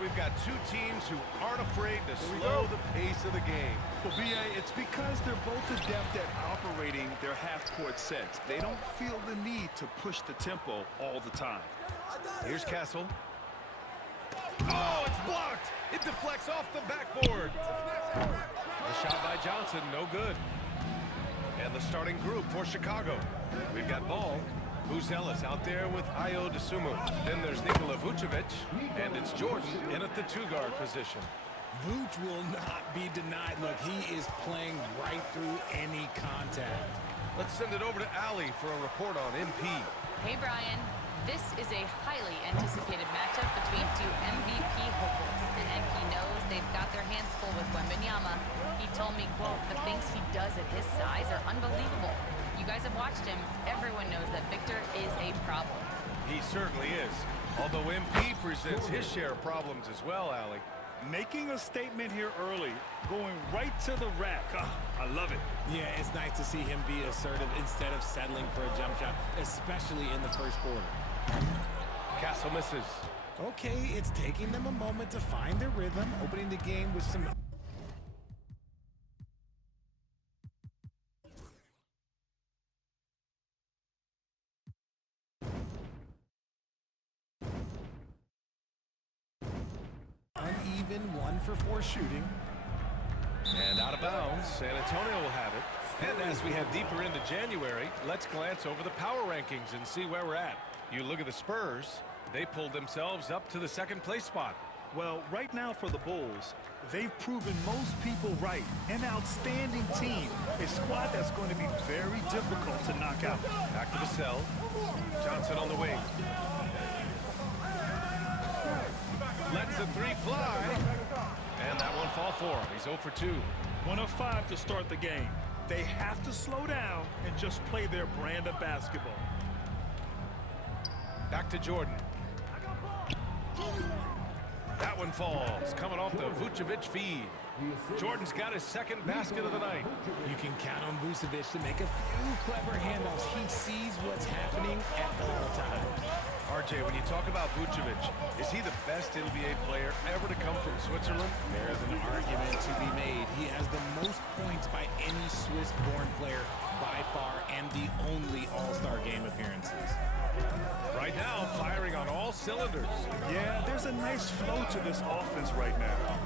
we've got two teams who aren't afraid to slow the pace of the game. Well, B.A., it's because they're both adept at operating their half-court sets. They don't feel the need to push the tempo all the time. Here's Castle. Oh, it's blocked. It deflects off the backboard. The shot by Johnson, no good. And the starting group for Chicago. We've got Ball. Buzelis out there with Ayo Dosunmu. Then there's Nikola Vucevic, and it's Jordan in at the two-guard position. Vuce will not be denied. Look, he is playing right through any contact. Let's send it over to Allie for a report on MP. Hey, Brian. This is a highly anticipated matchup between two MVP hopefuls, and he knows they've got their hands full with Wembanyama. He told me, quote, the things he does at his size are unbelievable. You guys have watched him. Everyone knows that Victor is a problem. He certainly is. Although MP presents his share of problems as well, Allie. Making a statement here early, going right to the rack. I love it. Yeah, it's nice to see him be assertive instead of settling for a jump shot, especially in the first quarter. Castle misses. Okay, it's taking them a moment to find their rhythm, opening the game with some... uneven 1-for-4 shooting. And out of bounds, San Antonio will have it. And as we head deeper into January, let's glance over the power rankings and see where we're at. You look at the Spurs, they pulled themselves up to the second place spot. Well, right now for the Bulls, they've proven most people right. An outstanding team. A squad that's going to be very difficult to knock out. Back to the cell. Johnson on the wing. Lets the three fly. And that one fall for him. He's 0 for 2. 1 of 5 to start the game. They have to slow down and just play their brand of basketball. Back to Jordan. That one falls, coming off the Vucevic feed. Jordan's got his second basket of the night. You can count on Vucevic to make a few clever handoffs. He sees what's happening at all times. RJ, when you talk about Vucevic, is he the best NBA player ever to come from Switzerland? There's an argument to be made. He has the most points by any Swiss-born player by far and the only All-Star game appearances. Right now, firing on all cylinders. Yeah, there's a nice flow to this offense right now.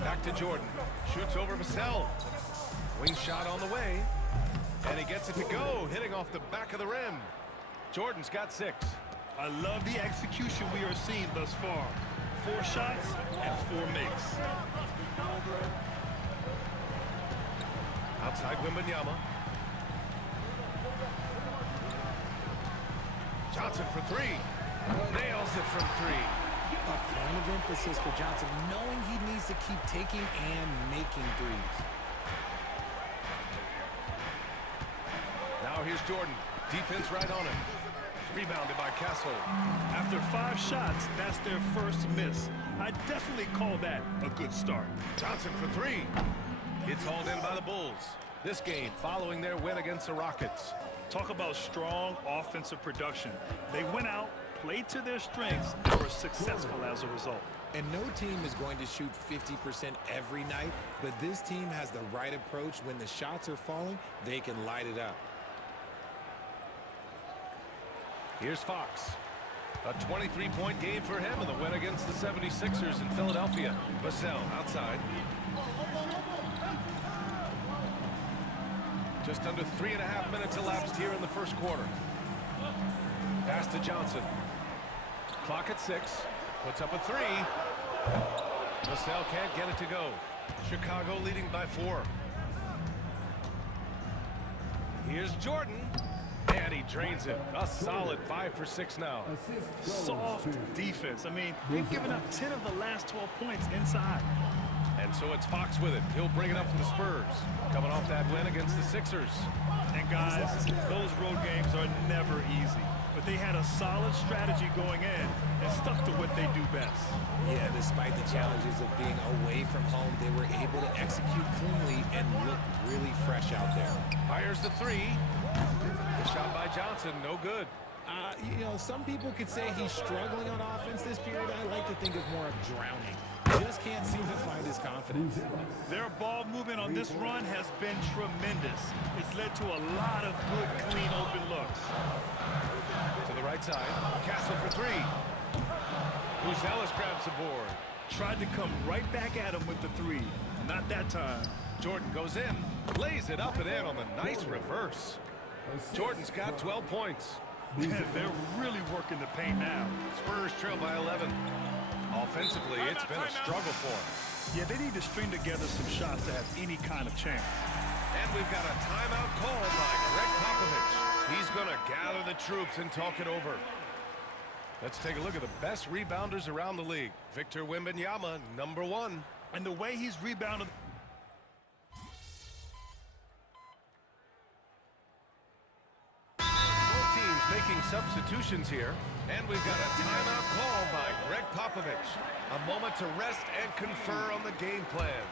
Back to Jordan. Shoots over Micheal. Wing shot on the way. And he gets it to go, hitting off the back of the rim. Jordan's got 6. I love the execution we are seeing thus far. 4 shots and 4 makes. Outside Wembanyama. Johnson for 3. Nails it from 3. A point of emphasis for Johnson, knowing he needs to keep taking and making threes. Now here's Jordan. Defense right on him. Rebounded by Castle. After 5 shots, that's their first miss. I definitely call that a good start. Johnson for 3. It's hauled in by the Bulls. This game following their win against the Rockets. Talk about strong offensive production. They went out, played to their strengths, and were successful as a result. And no team is going to shoot 50% every night, but this team has the right approach. When the shots are falling, they can light it up. Here's Fox. A 23-point game for him in the win against the 76ers in Philadelphia. Vassell outside. Just under 3.5 minutes elapsed here in the first quarter. Pass to Johnson. Clock at 6. Puts up a 3. Vassell can't get it to go. Chicago leading by 4. Here's Jordan. And he drains it. A solid 5 for 6 now. Soft defense. I mean, they've given up 10 of the last 12 points inside. And so it's Fox with it. He'll bring it up for the Spurs. Coming off that win against the Sixers. And guys, those road games are never easy. But they had a solid strategy going in and stuck to what they do best. Yeah, despite the challenges of being away from home, they were able to execute cleanly and look really fresh out there. Fires the 3. The shot by Johnson, no good. You know, some people could say he's struggling on offense this period. I like to think of more of drowning. Just can't seem to find his confidence. Their ball movement on this run has been tremendous. It's led to a lot of good, clean, open looks. To the right side. Castle for three. Ellis grabs the board. Tried to come right back at him with the three. Not that time. Jordan goes in. Lays it up and in on the nice reverse. Jordan's got 12 points. They're really working the paint now. Spurs trail by 11. Offensively, it's been a struggle for them. Yeah, they need to string together some shots to have any kind of chance. And we've got a timeout called by Greg Popovich. He's going to gather the troops and talk it over. Let's take a look at the best rebounders around the league. Victor Wembanyama, #1. And the way he's rebounded. Both teams making substitutions here. And we've got a timeout call by Greg Popovich. A moment to rest and confer on the game plan.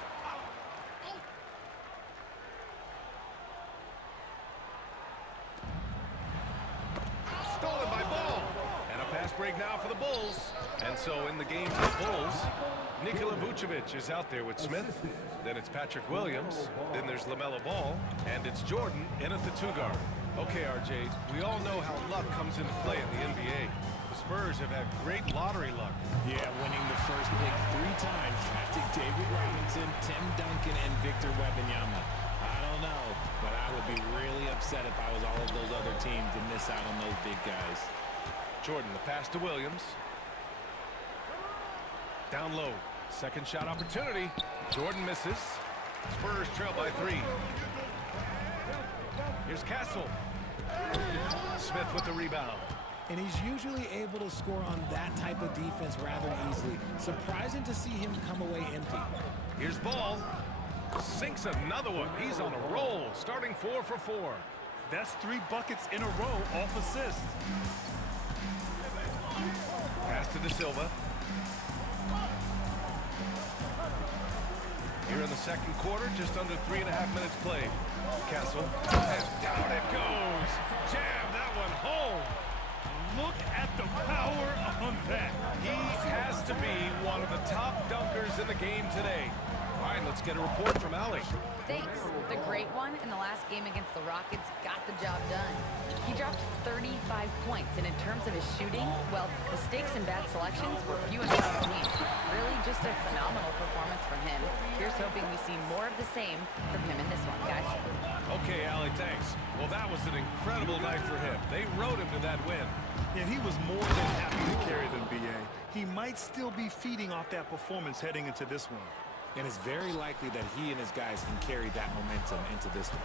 Stolen by Ball. And a fast break now for the Bulls. And so in the game for the Bulls, Nikola Vucevic is out there with Smith. Then it's Patrick Williams. Then there's LaMelo Ball. And it's Jordan in at the 2-guard. Okay, RJ, we all know how luck comes into play in the NBA. The Spurs have had great lottery luck. Yeah, winning the first pick 3 times, drafting David Robinson, Tim Duncan, and Victor Wembanyama. I don't know, but I would be really upset if I was all of those other teams to miss out on those big guys. Jordan, the pass to Williams. Down low. Second shot opportunity. Jordan misses. Spurs trail by 3. Here's Castle. Smith with the rebound. And he's usually able to score on that type of defense rather easily. Surprising to see him come away empty. Here's Ball. Sinks another one. He's on a roll, starting 4 for 4. That's 3 buckets in a row off assist. Pass to De Silva. Here in the second quarter, just under 3.5 minutes played. Castle, and down it goes. Jam that one home. Look at the power on that. He has to be one of the top dunkers in the game today. All right, let's get a report from Allie. Thanks. The great one in the last game against the Rockets got the job done. He dropped 35 points, and in terms of his shooting, well, mistakes and bad selections were few and far between. Really just a phenomenal performance from him. Here's hoping we see more of the same from him in this one, guys. Okay, Allie, thanks. Well, that was an incredible night for him. They rode him to that win. And he was more than happy to carry them, B.A. He might still be feeding off that performance heading into this one. And it's very likely that he and his guys can carry that momentum into this one.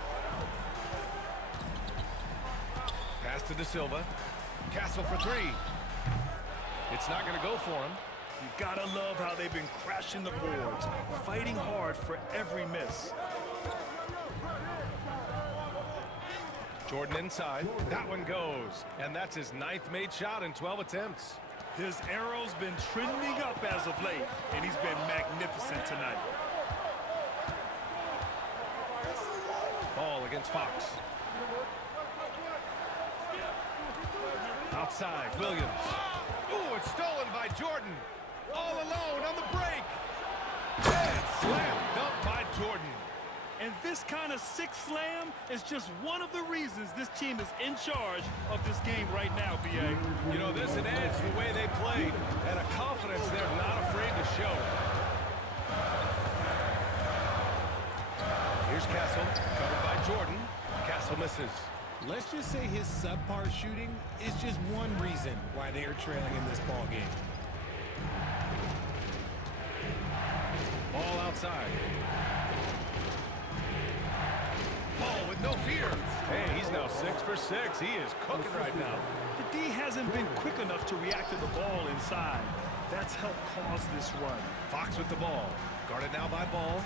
Pass to De Silva. Castle for 3. It's not going to go for him. You gotta love how they've been crashing the boards, fighting hard for every miss. Jordan inside. That one goes. And that's his 9th made shot in 12 attempts. His arrow's been trending up as of late, and he's been magnificent tonight. Ball against Fox. Outside, Williams. Ooh, it's stolen by Jordan. All alone on the break. And slam dunk by Jordan. And this kind of sick slam is just one of the reasons this team is in charge of this game right now, B.A. You know, there's an edge the way they played and a confidence they're not afraid to show. Here's Castle, covered by Jordan. Castle misses. Let's just say his subpar shooting is just one reason why they are trailing in this ball game. Ball outside. Ball with no fear. Hey, he's now 6 for 6. He is cooking right now. The D hasn't been quick enough to react to the ball inside. That's helped cause this run. Fox with the ball. Guarded now by Ball.